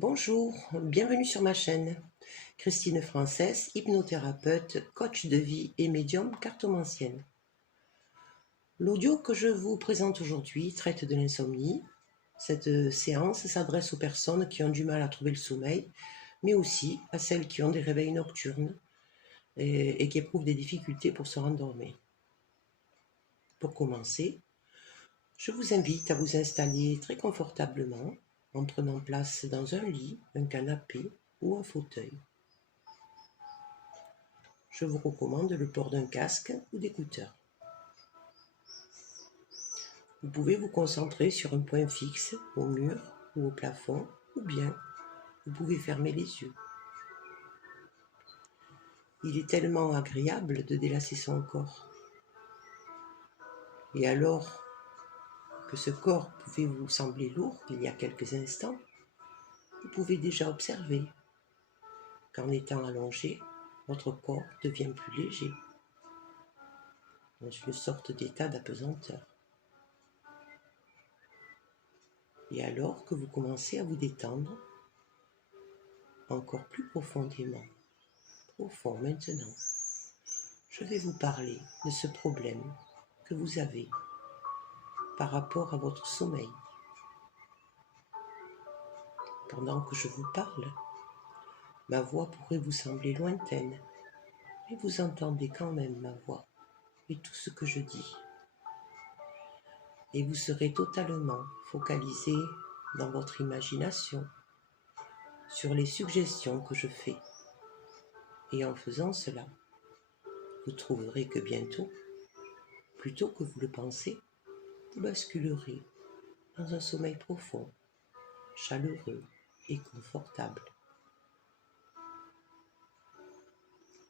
Bonjour, bienvenue sur ma chaîne. Christine Frances, hypnothérapeute, coach de vie et médium cartomancienne. L'audio que je vous présente aujourd'hui traite de l'insomnie. Cette séance s'adresse aux personnes qui ont du mal à trouver le sommeil, mais aussi à celles qui ont des réveils nocturnes et qui éprouvent des difficultés pour se rendormir. Pour commencer, je vous invite à vous installer très confortablement en prenant place dans un lit, un canapé ou un fauteuil. Je vous recommande le port d'un casque ou d'écouteurs. Vous pouvez vous concentrer sur un point fixe, au mur ou au plafond, ou bien vous pouvez fermer les yeux. Il est tellement agréable de délasser son corps. Et alors que ce corps pouvait vous sembler lourd il y a quelques instants, vous pouvez déjà observer qu'en étant allongé, votre corps devient plus léger, dans une sorte d'état d'apesanteur. Et alors que vous commencez à vous détendre, encore plus profondément, profond maintenant, je vais vous parler de ce problème que vous avez par rapport à votre sommeil. Pendant que je vous parle, ma voix pourrait vous sembler lointaine, mais vous entendez quand même ma voix et tout ce que je dis. Et vous serez totalement focalisé dans votre imagination sur les suggestions que je fais. Et en faisant cela, vous trouverez que bientôt, plutôt que vous le pensez, vous basculerez dans un sommeil profond, chaleureux et confortable.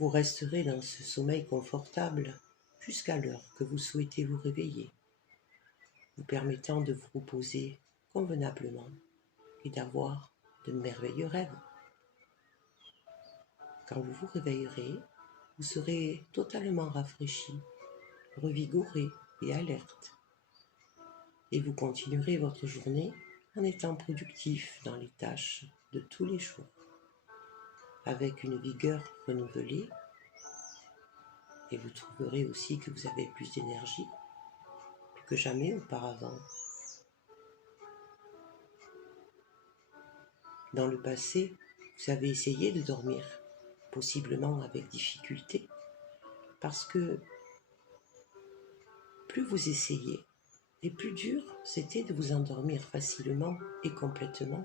Vous resterez dans ce sommeil confortable jusqu'à l'heure que vous souhaitez vous réveiller, vous permettant de vous reposer convenablement et d'avoir de merveilleux rêves. Quand vous vous réveillerez, vous serez totalement rafraîchi, revigoré et alerte. Et vous continuerez votre journée en étant productif dans les tâches de tous les jours, avec une vigueur renouvelée, et vous trouverez aussi que vous avez plus d'énergie que jamais auparavant. Dans le passé, vous avez essayé de dormir, possiblement avec difficulté, parce que plus vous essayez, et plus dur c'était de vous endormir facilement et complètement,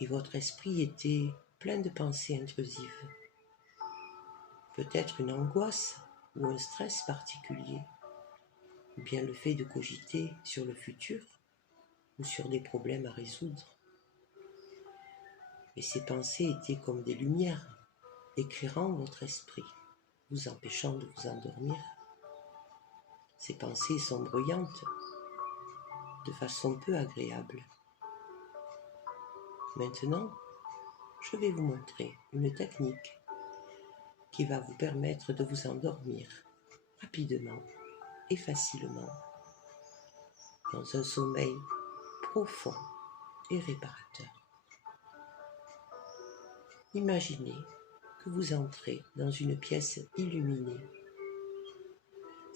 et votre esprit était plein de pensées intrusives. Peut-être une angoisse ou un stress particulier, ou bien le fait de cogiter sur le futur ou sur des problèmes à résoudre. Et ces pensées étaient comme des lumières éclairant votre esprit, vous empêchant de vous endormir. Ces pensées sont bruyantes, de façon peu agréable. Maintenant, je vais vous montrer une technique qui va vous permettre de vous endormir rapidement et facilement dans un sommeil profond et réparateur. Imaginez que vous entrez dans une pièce illuminée.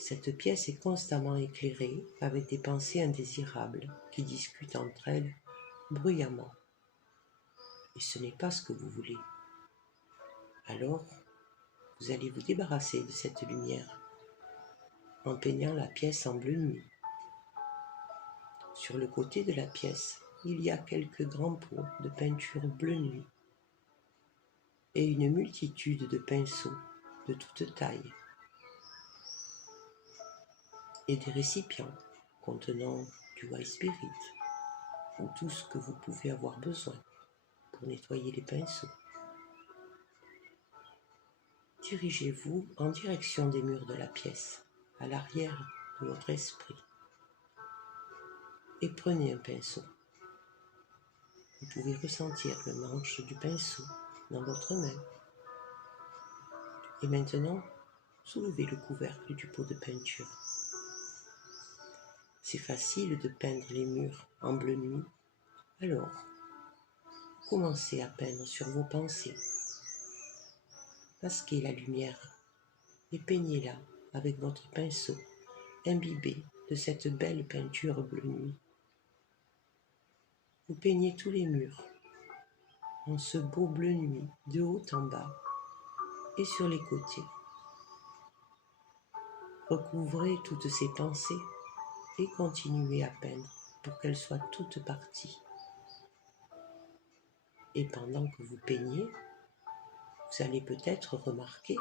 Cette pièce est constamment éclairée avec des pensées indésirables qui discutent entre elles bruyamment. Et ce n'est pas ce que vous voulez. Alors, vous allez vous débarrasser de cette lumière en peignant la pièce en bleu nuit. Sur le côté de la pièce, il y a quelques grands pots de peinture bleu nuit et une multitude de pinceaux de toute taille et des récipients contenant du white spirit ou tout ce que vous pouvez avoir besoin pour nettoyer les pinceaux. Dirigez-vous en direction des murs de la pièce, à l'arrière de votre esprit, et prenez un pinceau. Vous pouvez ressentir le manche du pinceau dans votre main. Et maintenant, soulevez le couvercle du pot de peinture. C'est facile de peindre les murs en bleu nuit, alors commencez à peindre sur vos pensées. Masquez la lumière et peignez-la avec votre pinceau imbibé de cette belle peinture bleu nuit. Vous peignez tous les murs en ce beau bleu nuit de haut en bas et sur les côtés. Recouvrez toutes ces pensées et continuez à peindre pour qu'elles soient toutes parties. Et pendant que vous peignez, vous allez peut-être remarquer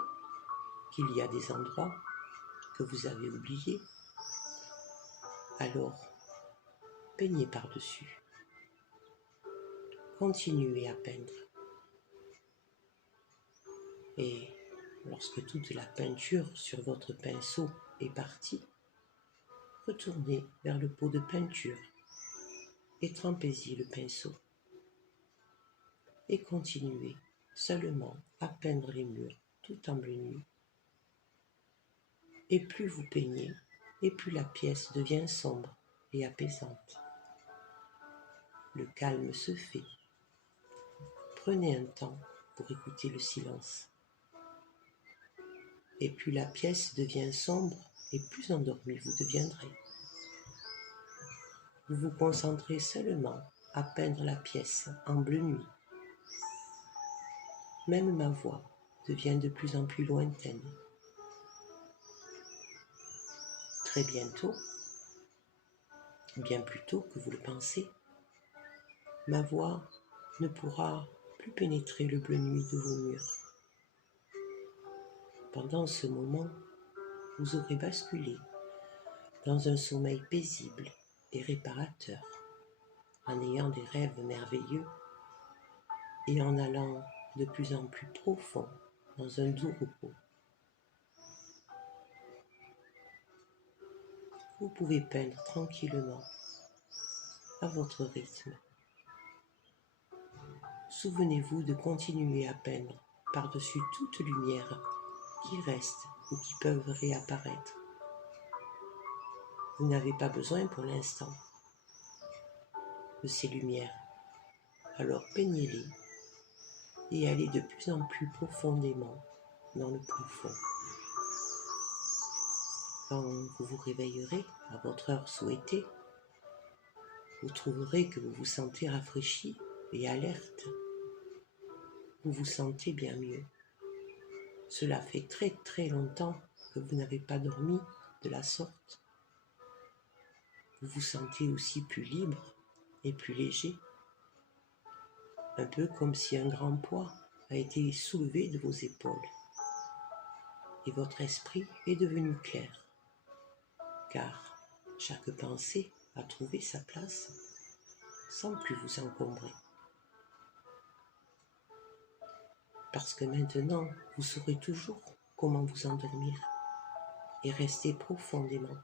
qu'il y a des endroits que vous avez oubliés. Alors, peignez par-dessus. Continuez à peindre. Et lorsque toute la peinture sur votre pinceau est partie, retournez vers le pot de peinture et trempez-y le pinceau. Et continuez seulement à peindre les murs tout en bleu nuit. Et plus vous peignez, et plus la pièce devient sombre et apaisante. Le calme se fait. Prenez un temps pour écouter le silence. Et plus la pièce devient sombre, et plus endormi vous deviendrez. Vous vous concentrez seulement à peindre la pièce en bleu nuit. Même ma voix devient de plus en plus lointaine. Très bientôt, bien plus tôt que vous le pensez, ma voix ne pourra plus pénétrer le bleu nuit de vos murs. Pendant ce moment, vous aurez basculé dans un sommeil paisible et réparateur, en ayant des rêves merveilleux et en allant de plus en plus profond dans un doux repos. Vous pouvez peindre tranquillement, à votre rythme. Souvenez-vous de continuer à peindre par-dessus toute lumière qui reste ou qui peuvent réapparaître. Vous n'avez pas besoin pour l'instant de ces lumières, alors peignez-les et allez de plus en plus profondément dans le profond. Quand vous vous réveillerez à votre heure souhaitée, vous trouverez que vous vous sentez rafraîchi et alerte. Vous vous sentez bien mieux. Cela fait très très longtemps que vous n'avez pas dormi de la sorte. Vous vous sentez aussi plus libre et plus léger, un peu comme si un grand poids a été soulevé de vos épaules. Et votre esprit est devenu clair, car chaque pensée a trouvé sa place sans plus vous encombrer. Parce que maintenant, vous saurez toujours comment vous endormir et rester profondément,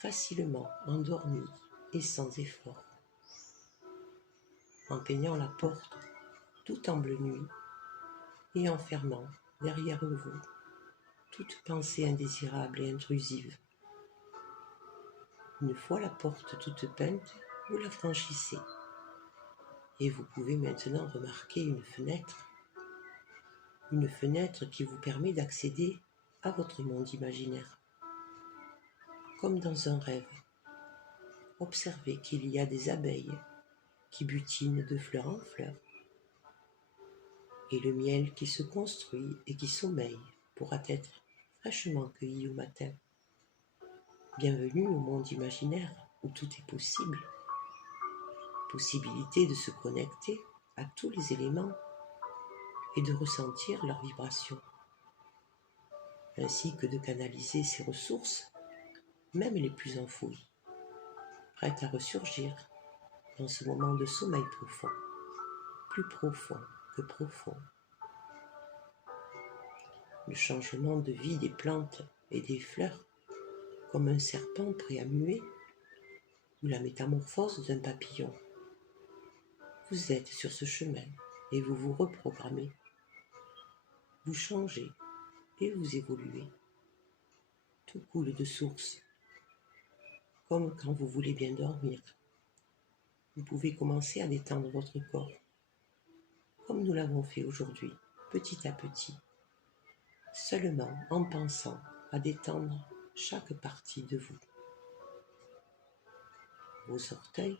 facilement endormi et sans effort. En peignant la porte tout en bleu nuit et en fermant derrière vous toute pensée indésirable et intrusive. Une fois la porte toute peinte, vous la franchissez et vous pouvez maintenant remarquer une fenêtre qui vous permet d'accéder à votre monde imaginaire. Comme dans un rêve, observez qu'il y a des abeilles qui butinent de fleur en fleur, et le miel qui se construit et qui sommeille pourra être fraîchement cueilli au matin. Bienvenue au monde imaginaire où tout est possible. Possibilité de se connecter à tous les éléments et de ressentir leurs vibrations, ainsi que de canaliser ses ressources, même les plus enfouies, prêtes à ressurgir dans ce moment de sommeil profond, plus profond que profond. Le changement de vie des plantes et des fleurs, comme un serpent prêt à muer, ou la métamorphose d'un papillon. Vous êtes sur ce chemin et vous vous reprogrammez. Vous changez et vous évoluez. Tout coule de source, comme quand vous voulez bien dormir. Vous pouvez commencer à détendre votre corps comme nous l'avons fait aujourd'hui, petit à petit, seulement en pensant à détendre chaque partie de vous, vos orteils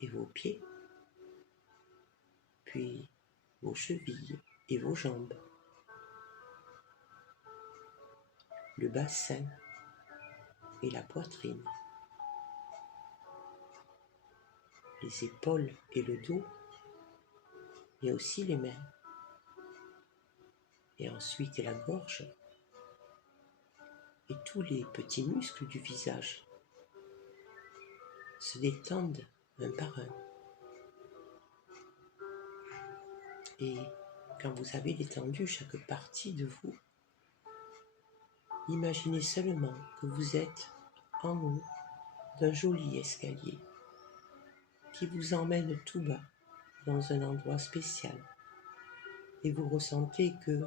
et vos pieds, puis vos chevilles et vos jambes, le bassin et la poitrine, les épaules et le dos, mais aussi les mains, et ensuite la gorge et tous les petits muscles du visage se détendent un par un. Et quand vous avez détendu chaque partie de vous, imaginez seulement que vous êtes en haut d'un joli escalier qui vous emmène tout bas dans un endroit spécial et vous ressentez que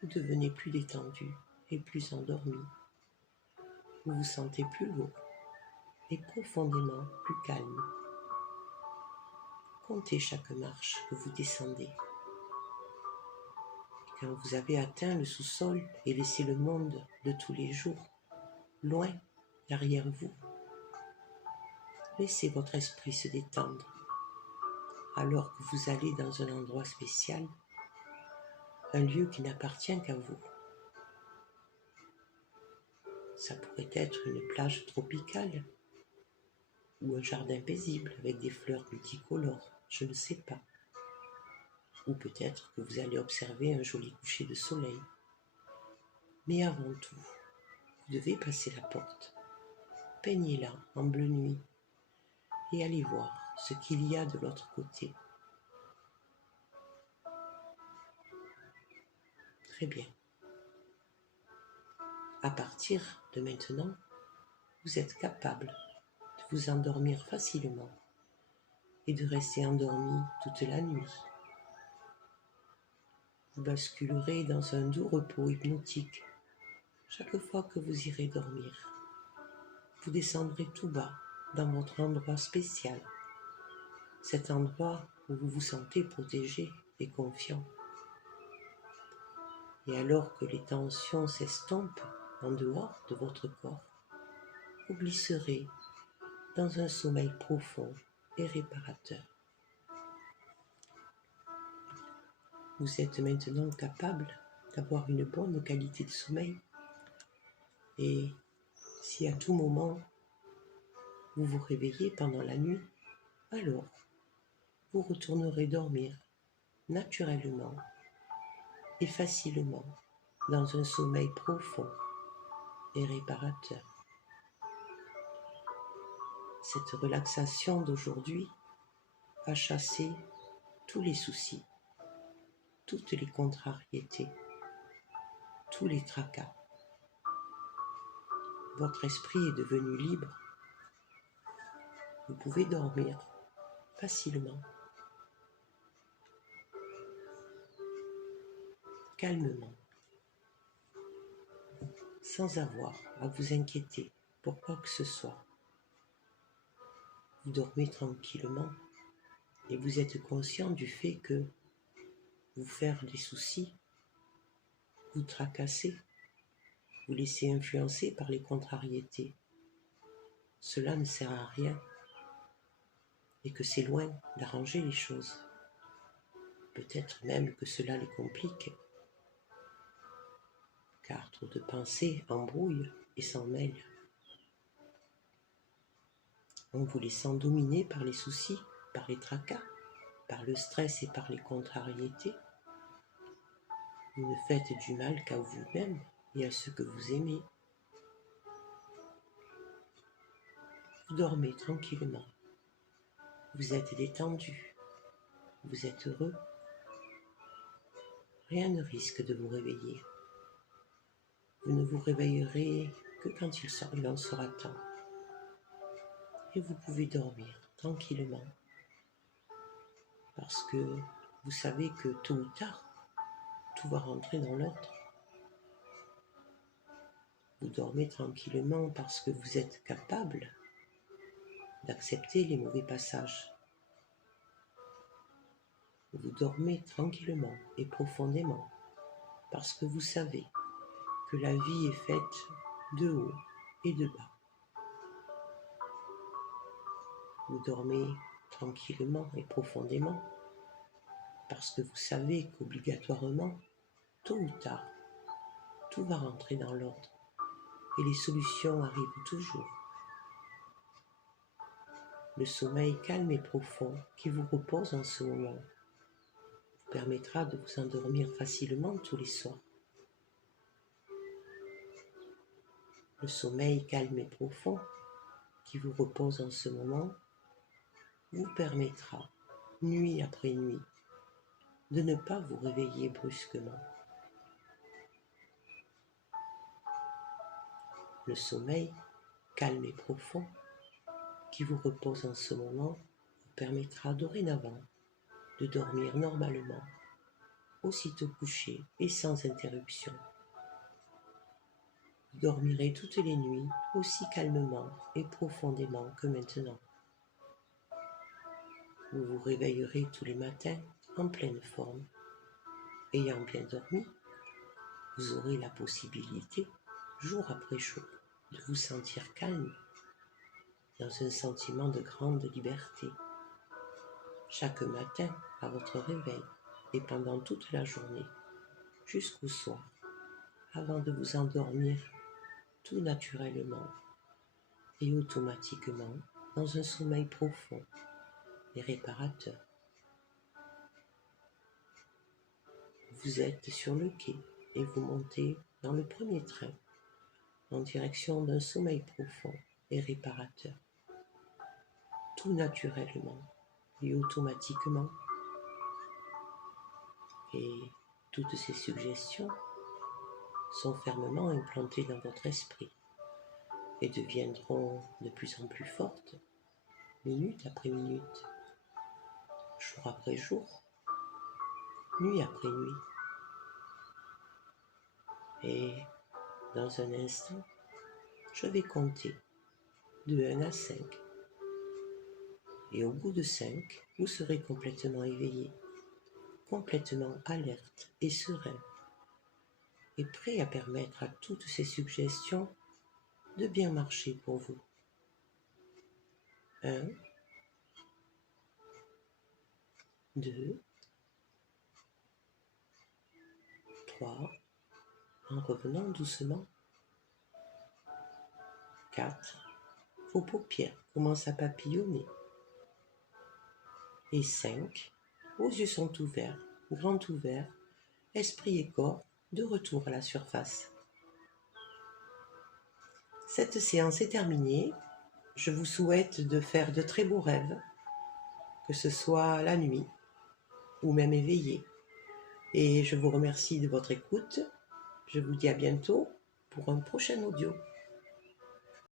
vous devenez plus détendu et plus endormi. Vous vous sentez plus lourd et profondément plus calme. Comptez chaque marche que vous descendez. Quand vous avez atteint le sous-sol et laissé le monde de tous les jours loin derrière vous, laissez votre esprit se détendre alors que vous allez dans un endroit spécial, un lieu qui n'appartient qu'à vous. Ça pourrait être une plage tropicale ou un jardin paisible avec des fleurs multicolores, je ne sais pas. Ou peut-être que vous allez observer un joli coucher de soleil. Mais avant tout, vous devez passer la porte, peignez-la en bleu nuit et allez voir ce qu'il y a de l'autre côté. Très bien. À partir de maintenant, vous êtes capable de vous endormir facilement et de rester endormi toute la nuit. Vous basculerez dans un doux repos hypnotique chaque fois que vous irez dormir. Vous descendrez tout bas dans votre endroit spécial, cet endroit où vous vous sentez protégé et confiant. Et alors que les tensions s'estompent en dehors de votre corps, vous glisserez dans un sommeil profond et réparateur. Vous êtes maintenant capable d'avoir une bonne qualité de sommeil et si à tout moment vous vous réveillez pendant la nuit, alors vous retournerez dormir naturellement et facilement dans un sommeil profond et réparateur. Cette relaxation d'aujourd'hui a chassé tous les soucis, toutes les contrariétés, tous les tracas. Votre esprit est devenu libre. Vous pouvez dormir facilement, calmement, sans avoir à vous inquiéter pour quoi que ce soit. Vous dormez tranquillement et vous êtes conscient du fait que vous faire des soucis, vous tracasser, vous laisser influencer par les contrariétés. Cela ne sert à rien et que c'est loin d'arranger les choses. Peut-être même que cela les complique, car trop de pensées embrouillent et s'en mêlent. En vous laissant dominer par les soucis, par les tracas, par le stress et par les contrariétés, vous ne faites du mal qu'à vous-même et à ceux que vous aimez. Vous dormez tranquillement. Vous êtes détendu. Vous êtes heureux. Rien ne risque de vous réveiller. Vous ne vous réveillerez que quand il en sera temps. Et vous pouvez dormir tranquillement. Parce que vous savez que tôt ou tard, tout va rentrer dans l'ordre. Vous dormez tranquillement parce que vous êtes capable d'accepter les mauvais passages. Vous dormez tranquillement et profondément parce que vous savez que la vie est faite de haut et de bas. Vous dormez tranquillement et profondément parce que vous savez qu'obligatoirement, tôt ou tard, tout va rentrer dans l'ordre et les solutions arrivent toujours. Le sommeil calme et profond qui vous repose en ce moment vous permettra de vous endormir facilement tous les soirs. Le sommeil calme et profond qui vous repose en ce moment vous permettra, nuit après nuit, de ne pas vous réveiller brusquement. Le sommeil calme et profond qui vous repose en ce moment vous permettra dorénavant de dormir normalement, aussitôt couché et sans interruption. Vous dormirez toutes les nuits aussi calmement et profondément que maintenant. Vous vous réveillerez tous les matins en pleine forme. Ayant bien dormi, vous aurez la possibilité, jour après jour, de vous sentir calme, dans un sentiment de grande liberté. Chaque matin, à votre réveil, et pendant toute la journée, jusqu'au soir, avant de vous endormir, tout naturellement et automatiquement, dans un sommeil profond et réparateur. Vous êtes sur le quai et vous montez dans le premier train en direction d'un sommeil profond et réparateur. Tout naturellement et automatiquement. Et toutes ces suggestions sont fermement implantées dans votre esprit et deviendront de plus en plus fortes, minute après minute, jour après jour, nuit après nuit. Et dans un instant, je vais compter de 1 à 5. Et au bout de 5, vous serez complètement éveillé, complètement alerte et serein, et prêt à permettre à toutes ces suggestions de bien marcher pour vous. 1, 2, 3, en revenant doucement. 4, vos paupières commencent à papillonner. Et 5, vos yeux sont ouverts, grands ouverts, esprit et corps de retour à la surface. Cette séance est terminée. Je vous souhaite de faire de très beaux rêves, que ce soit la nuit ou même éveillé. Et je vous remercie de votre écoute. Je vous dis à bientôt pour un prochain audio.